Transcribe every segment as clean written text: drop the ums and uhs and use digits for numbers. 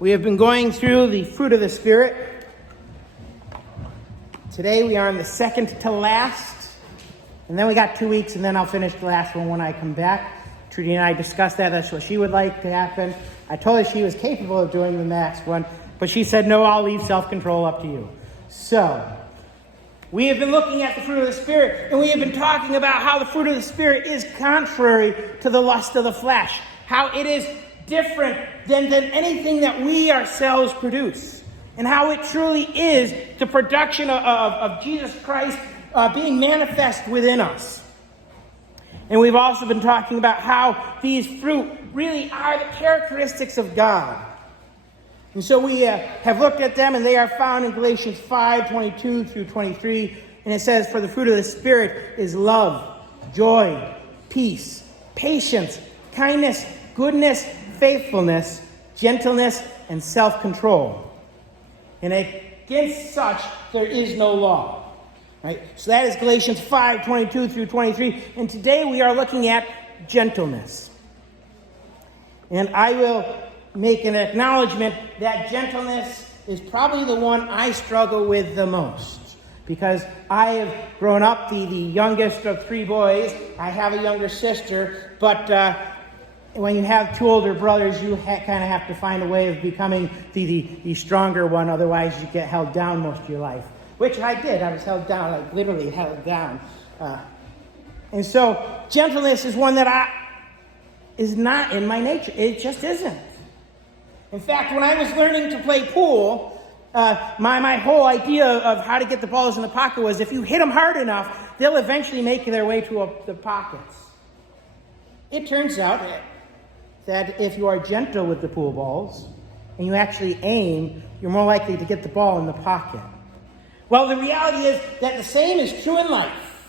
We have been going through the fruit of the Spirit. Today we are in the second to last. And then we got 2 weeks, and then I'll finish the last one when I come back. Trudy and I discussed that. That's what she would like to happen. I told her she was capable of doing the next one, but she said, no, I'll leave self-control up to you. So, we have been looking at the fruit of the Spirit, and we have been talking about how the fruit of the Spirit is contrary to the lust of the flesh, how it is different than anything that we ourselves produce, and how it truly is the production of Jesus Christ being manifest within us. And we've also been talking about how these fruit really are the characteristics of God. And so we have looked at them, and they are found in Galatians 5:22 through 23. And it says, for the fruit of the Spirit is love, joy, peace, patience, kindness, goodness, faithfulness, gentleness, and self-control. And against such there is no law. Right? So that is Galatians 5:22 through 23. And today we are looking at gentleness. And I will make an acknowledgement that gentleness is probably the one I struggle with the most. Because I have grown up the youngest of 3 boys. I have a younger sister. But when you have 2 older brothers, you kind of have to find a way of becoming the stronger one. Otherwise, you get held down most of your life. Which I did. I was held down. I literally held down. And so, gentleness is one that is not in my nature. It just isn't. In fact, when I was learning to play pool, my whole idea of how to get the balls in the pocket was if you hit them hard enough, they'll eventually make their way to the pockets. It turns out that if you are gentle with the pool balls and you actually aim, you're more likely to get the ball in the pocket. Well, the reality is that the same is true in life,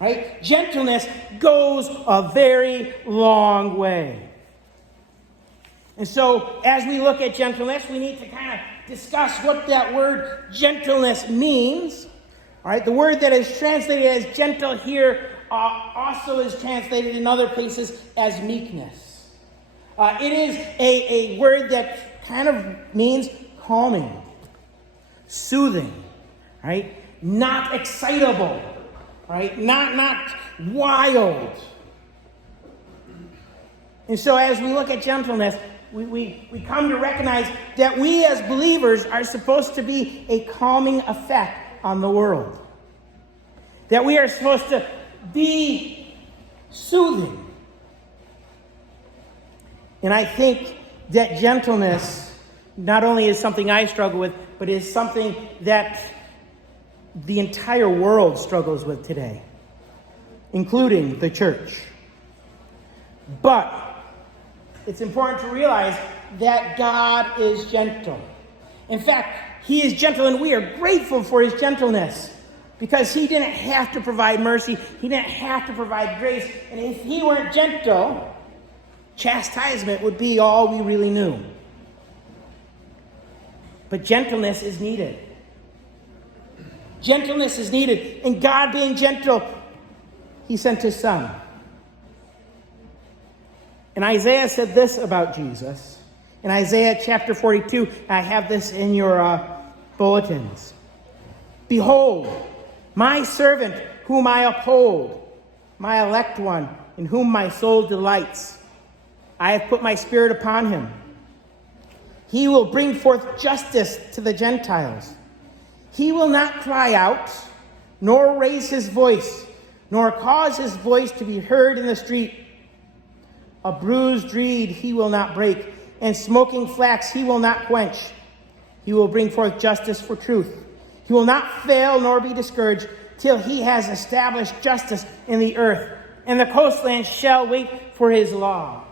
right? Gentleness goes a very long way. And so, as we look at gentleness, we need to kind of discuss what that word gentleness means. All right, the word that is translated as gentle here also is translated in other places as meekness. It is a word that kind of means calming, soothing, right? Not excitable, right? Not wild. And so as we look at gentleness, we come to recognize that we as believers are supposed to be a calming effect on the world. That we are supposed to be soothing. And I think that gentleness not only is something I struggle with, but is something that the entire world struggles with today, including the church. But it's important to realize that God is gentle. In fact, He is gentle, and we are grateful for His gentleness because He didn't have to provide mercy. He didn't have to provide grace. And if He weren't gentle, chastisement would be all we really knew. But gentleness is needed. Gentleness is needed. And God being gentle, He sent His Son. And Isaiah said this about Jesus. In Isaiah chapter 42, I have this in your bulletins. Behold, my servant whom I uphold, my elect one, in whom my soul delights. I have put my spirit upon him. He will bring forth justice to the Gentiles. He will not cry out, nor raise his voice, nor cause his voice to be heard in the street. A bruised reed he will not break, and smoking flax he will not quench. He will bring forth justice for truth. He will not fail nor be discouraged till he has established justice in the earth, and the coastlands shall wait for his law.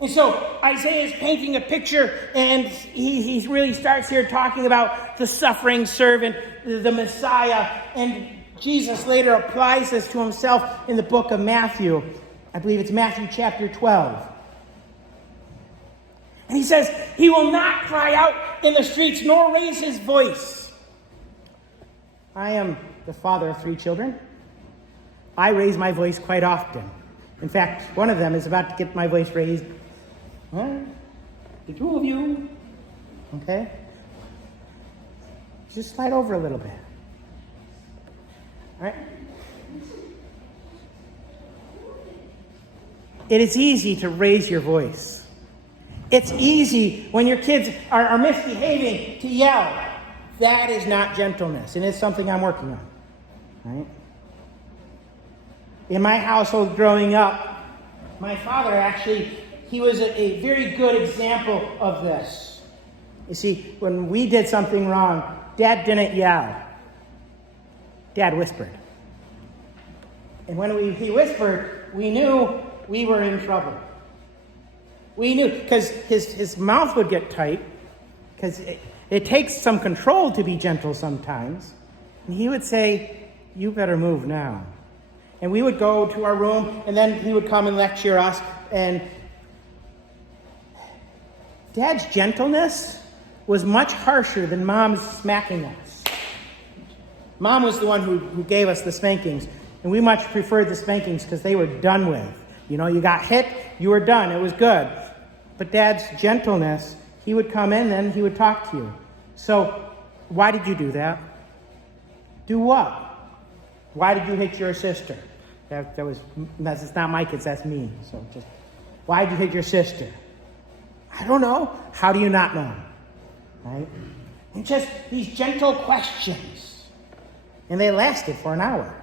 And so Isaiah is painting a picture, and he really starts here talking about the suffering servant, the Messiah, and Jesus later applies this to himself in the book of Matthew. I believe it's Matthew chapter 12. And he says, he will not cry out in the streets, nor raise his voice. I am the father of 3 children. I raise my voice quite often. In fact, one of them is about to get my voice raised The two of you. Okay? Just slide over a little bit. All right? It is easy to raise your voice. It's easy when your kids are misbehaving to yell. That is not gentleness, and it's something I'm working on. Right? In my household growing up, my father actually, he was a very good example of this. You see, when we did something wrong, Dad didn't yell. Dad whispered. And when he whispered, we knew we were in trouble. We knew, because his mouth would get tight, because it takes some control to be gentle sometimes. And he would say, you better move now. And we would go to our room, and then he would come and lecture us. And Dad's gentleness was much harsher than Mom's smacking us. Mom was the one who gave us the spankings, and we much preferred the spankings because they were done with. You know, you got hit, you were done. It was good. But Dad's gentleness, he would come in and he would talk to you. So, why did you do that? Do what? Why did you hit your sister? That's not my kids, that's me. So just, why did you hit your sister? I don't know. How do you not know? Right? And just these gentle questions. And they lasted for an hour.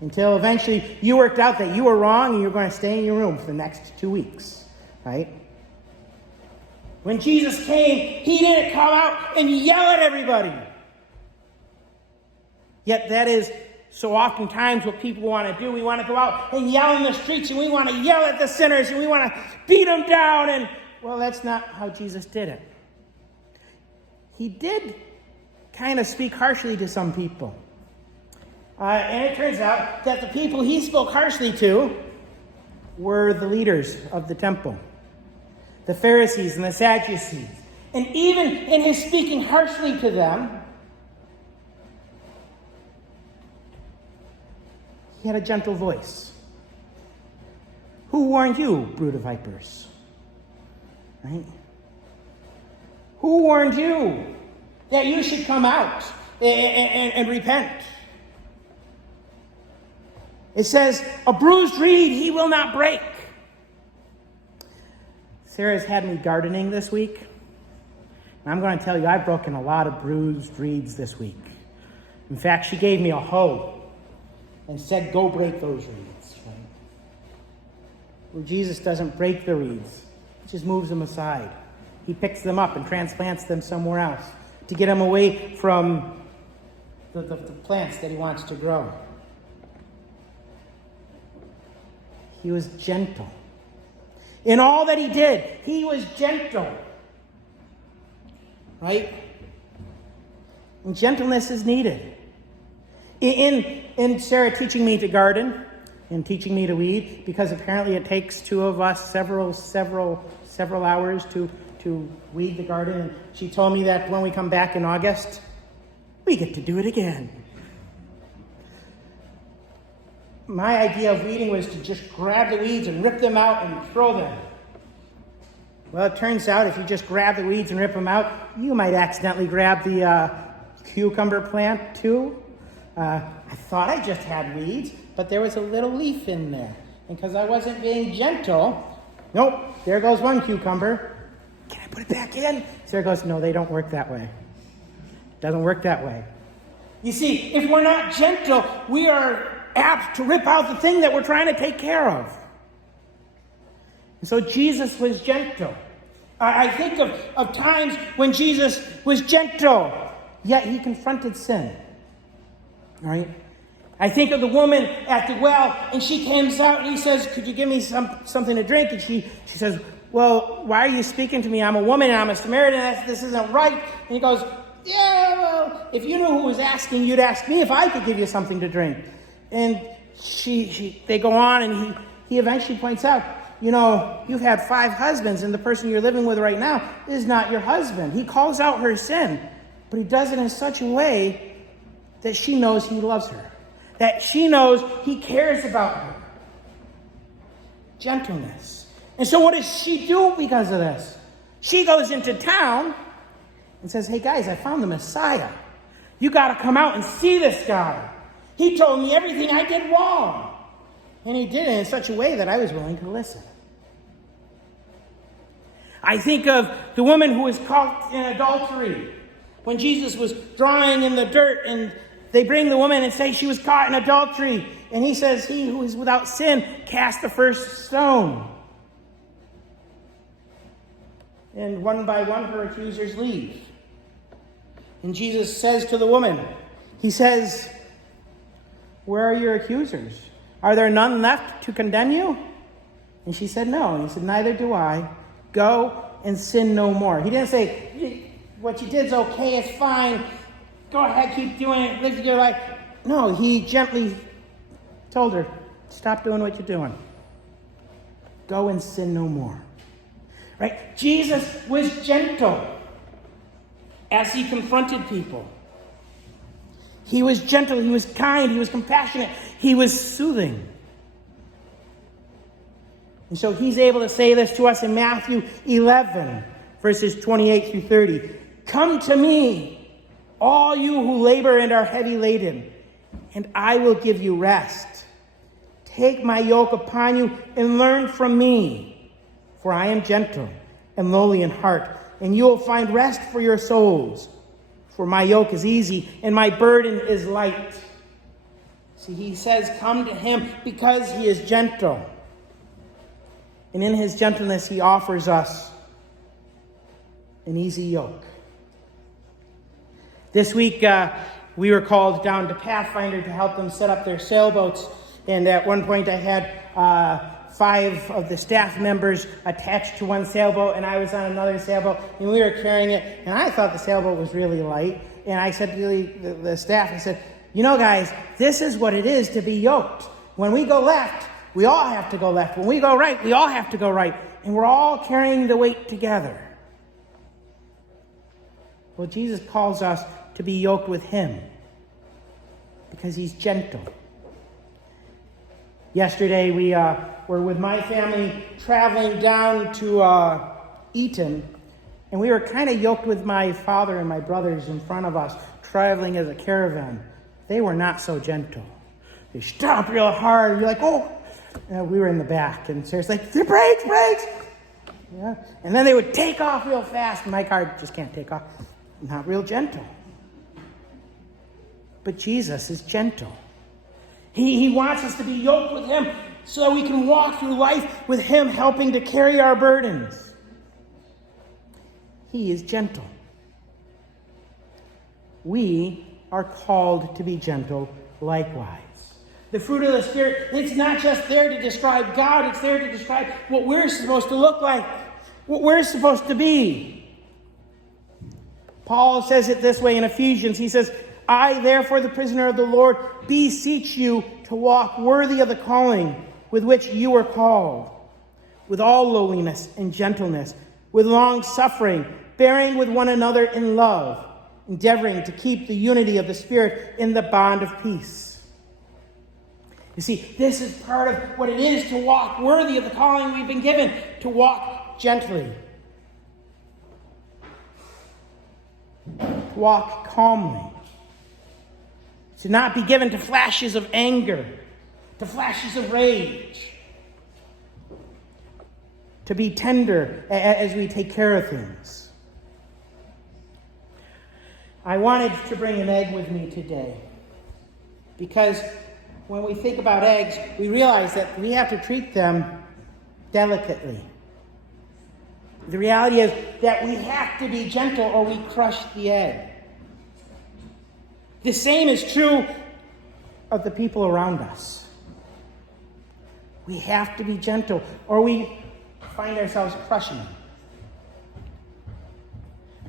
Until eventually you worked out that you were wrong and you were going to stay in your room for the next 2 weeks. Right? When Jesus came, he didn't come out and yell at everybody. Yet that is so oftentimes what people want to do. We want to go out and yell in the streets, and we want to yell at the sinners, and we want to beat them down. And, well, that's not how Jesus did it. He did kind of speak harshly to some people. And it turns out that the people he spoke harshly to were the leaders of the temple, the Pharisees and the Sadducees. And even in his speaking harshly to them, he had a gentle voice. Who warned you, brood of vipers? Right? Who warned you that you should come out and repent? It says, a bruised reed he will not break. Sarah's had me gardening this week. And I'm going to tell you, I've broken a lot of bruised reeds this week. In fact, she gave me a hoe and said, go break those reeds. Right? Where Jesus doesn't break the reeds. He just moves them aside. He picks them up and transplants them somewhere else to get them away from the plants that he wants to grow. He was gentle. In all that he did, he was gentle. Right? And gentleness is needed. In Sarah teaching me to garden and teaching me to weed, because apparently it takes two of us several hours to weed the garden. And she told me that when we come back in August, we get to do it again. My idea of weeding was to just grab the weeds and rip them out and throw them. Well, it turns out if you just grab the weeds and rip them out, you might accidentally grab the cucumber plant too. I thought I just had weeds, but there was a little leaf in there. And because I wasn't being gentle, nope, there goes one cucumber. Can I put it back in? Sarah goes, no, they don't work that way. It doesn't work that way. You see, if we're not gentle, we are apt to rip out the thing that we're trying to take care of. And so Jesus was gentle. I think of times when Jesus was gentle, yet he confronted sin. Right? I think of the woman at the well, and she comes out and he says, could you give me something to drink? And she says, well, why are you speaking to me? I'm a woman and I'm a Samaritan. This isn't right. And he goes, yeah, well, if you knew who was asking, you'd ask me if I could give you something to drink. And they go on, and he eventually points out, you know, you've had 5 husbands, and the person you're living with right now is not your husband. He calls out her sin, but he does it in such a way that she knows he loves her, that she knows he cares about her. Gentleness. And so what does she do because of this? She goes into town and says, hey guys, I found the Messiah. You got to come out and see this guy. He told me everything I did wrong. And he did it in such a way that I was willing to listen. I think of the woman who was caught in adultery. When Jesus was drawing in the dirt and they bring the woman and say she was caught in adultery. And he says, he who is without sin, cast the first stone. And one by one her accusers leave. And Jesus says to the woman, he says, where are your accusers? Are there none left to condemn you? And she said, no. And he said, neither do I. Go and sin no more. He didn't say, what you did is okay, it's fine. Go ahead, keep doing it, live your life. No, he gently told her, stop doing what you're doing. Go and sin no more. Right? Jesus was gentle as he confronted people. He was gentle, he was kind, he was compassionate, he was soothing. And so he's able to say this to us in Matthew 11, verses 28 through 30. Come to me, all you who labor and are heavy laden, and I will give you rest. Take my yoke upon you and learn from me, for I am gentle and lowly in heart, and you will find rest for your souls. For my yoke is easy and my burden is light. See, he says, come to him because he is gentle. And in his gentleness, he offers us an easy yoke. This week, we were called down to Pathfinder to help them set up their sailboats. And at one point, I had 5 of the staff members attached to one sailboat, and I was on another sailboat, and we were carrying it. And I thought the sailboat was really light. And I said to the staff, I said, you know, guys, this is what it is to be yoked. When we go left, we all have to go left. When we go right, we all have to go right. And we're all carrying the weight together. Well, Jesus calls us to be yoked with him because he's gentle. Yesterday, we were with my family traveling down to Eaton, and we were kind of yoked with my father and my brothers in front of us, traveling as a caravan. They were not so gentle. They stopped real hard. You're like, oh. We were in the back, and Sarah's like, the brakes. Yeah. And then they would take off real fast. My car just can't take off. Not real gentle. But Jesus is gentle. He wants us to be yoked with him so that we can walk through life with him helping to carry our burdens. He is gentle. We are called to be gentle likewise. The fruit of the Spirit, it's not just there to describe God, it's there to describe what we're supposed to look like, what we're supposed to be. Paul says it this way in Ephesians. He says, I, therefore, the prisoner of the Lord, beseech you to walk worthy of the calling with which you were called, with all lowliness and gentleness, with long suffering, bearing with one another in love, endeavoring to keep the unity of the Spirit in the bond of peace. You see, this is part of what it is to walk worthy of the calling we've been given, to walk gently, to walk calmly, to not be given to flashes of anger, to flashes of rage, to be tender as we take care of things. I wanted to bring an egg with me today because when we think about eggs, we realize that we have to treat them delicately. The reality is that we have to be gentle or we crush the egg. The same is true of the people around us. We have to be gentle or we find ourselves crushing them.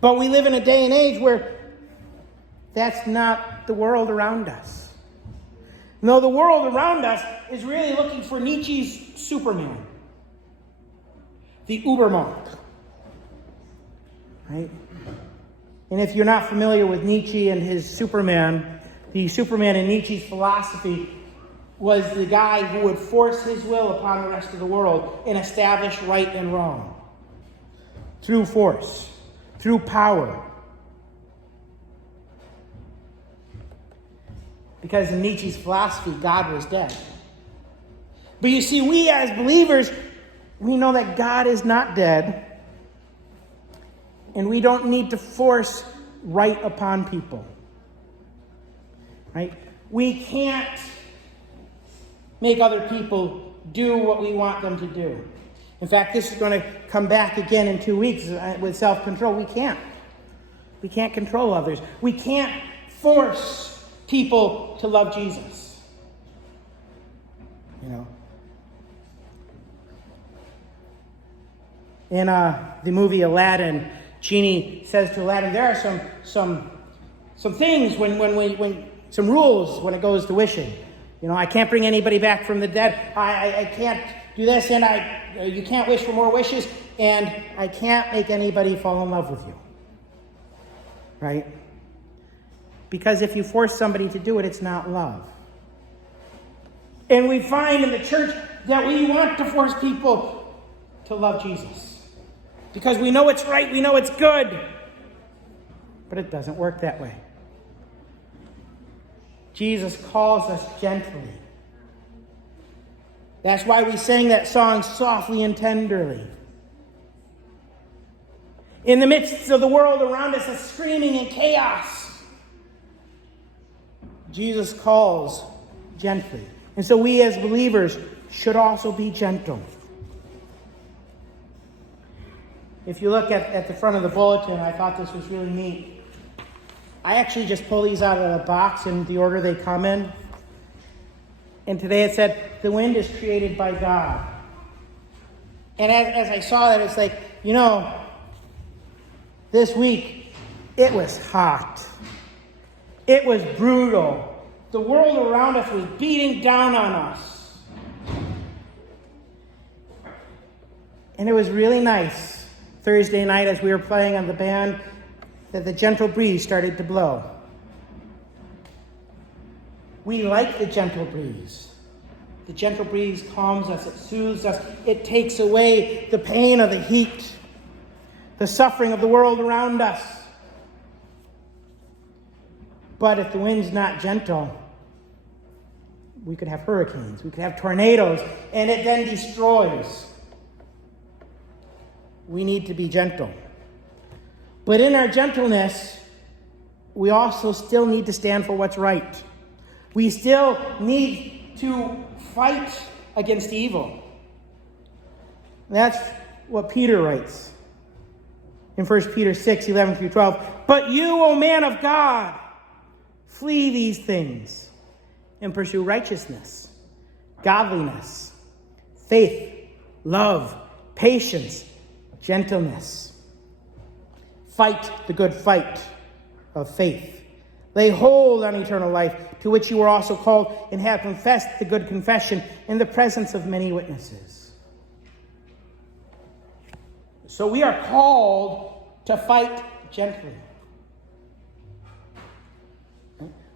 But we live in a day and age where that's not the world around us. No, the world around us is really looking for Nietzsche's Superman, the Ubermensch, right? And if you're not familiar with Nietzsche and his Superman, the Superman in Nietzsche's philosophy was the guy who would force his will upon the rest of the world and establish right and wrong. through force, through power. Because in Nietzsche's philosophy, God was dead. But you see, we as believers, we know that God is not dead, and we don't need to force right upon people. Right? We can't make other people do what we want them to do. In fact, this is going to come back again in 2 weeks with self-control. We can't. We can't control others. We can't force people to love Jesus. You know. In the movie Aladdin, Genie says to Aladdin, there are some things when some rules when it goes to wishing. You know, I can't bring anybody back from the dead. I can't do this, and you can't wish for more wishes, and I can't make anybody fall in love with you. Right? Because if you force somebody to do it, it's not love. And we find in the church that we want to force people to love Jesus. Because we know it's right, we know it's good. But it doesn't work that way. Jesus calls us gently. That's why we sang that song softly and tenderly. In the midst of the world around us is screaming and chaos, Jesus calls gently. And so we as believers should also be gentle. If you look at the front of the bulletin, I thought this was really neat. I actually just pull these out of the box in the order they come in. And today it said, the wind is created by God. And as I saw that, it's like, you know, this week, it was hot. It was brutal. The world around us was beating down on us. And it was really nice Thursday night as we were playing on the band that the gentle breeze started to blow. We like the gentle breeze. The gentle breeze calms us, it soothes us, it takes away the pain of the heat, the suffering of the world around us. But if the wind's not gentle, we could have hurricanes, we could have tornadoes, and it then destroys. We need to be gentle. But in our gentleness, we also still need to stand for what's right. We still need to fight against evil. That's what Peter writes in 1 Peter 6, 11 through 12. But you, O man of God, flee these things and pursue righteousness, godliness, faith, love, patience, gentleness. Fight the good fight of faith. Lay hold on eternal life, to which you were also called, and have confessed the good confession in the presence of many witnesses. So we are called to fight gently.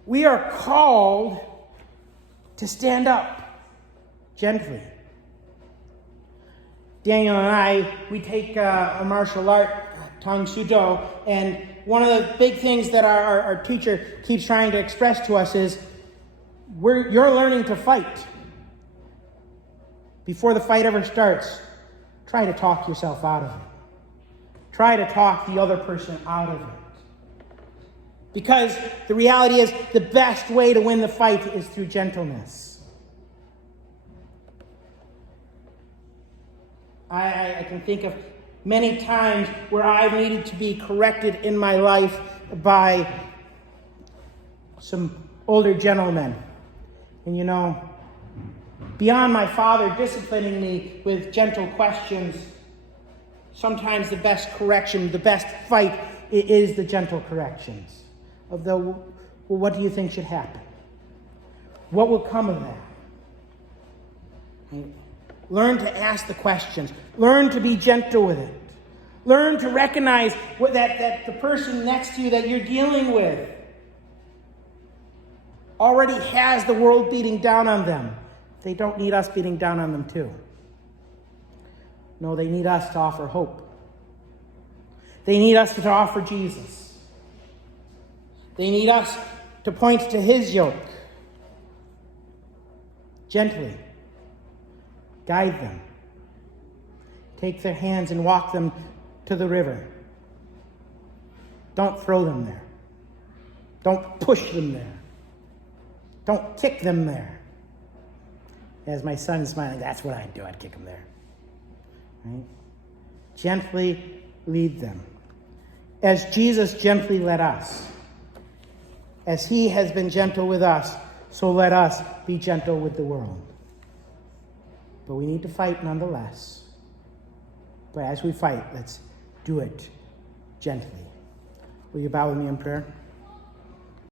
We are called to stand up gently. Daniel and I, we take a martial art, Tang Soo Do, and one of the big things that our teacher keeps trying to express to us is you're learning to fight. Before the fight ever starts, try to talk yourself out of it. Try to talk the other person out of it. Because the reality is the best way to win the fight is through gentleness. I can think of many times where I've needed to be corrected in my life by some older gentlemen. And you know, beyond my father disciplining me with gentle questions, sometimes the best correction, the best fight is the gentle corrections. Of the, well, what do you think should happen? What will come of that? Right? Learn to ask the questions. Learn to be gentle with it. Learn to recognize that the person next to you that you're dealing with already has the world beating down on them. They don't need us beating down on them too. No, they need us to offer hope. They need us to offer Jesus. They need us to point to his yoke. Gently guide them. Take their hands and walk them to the river. Don't throw them there. Don't push them there. Don't kick them there. As my son is smiling, that's what I'd do. I'd kick them there. Right? Gently lead them. As Jesus gently led us. As he has been gentle with us, so let us be gentle with the world. But we need to fight nonetheless. But as we fight, let's do it gently. Will you bow with me in prayer?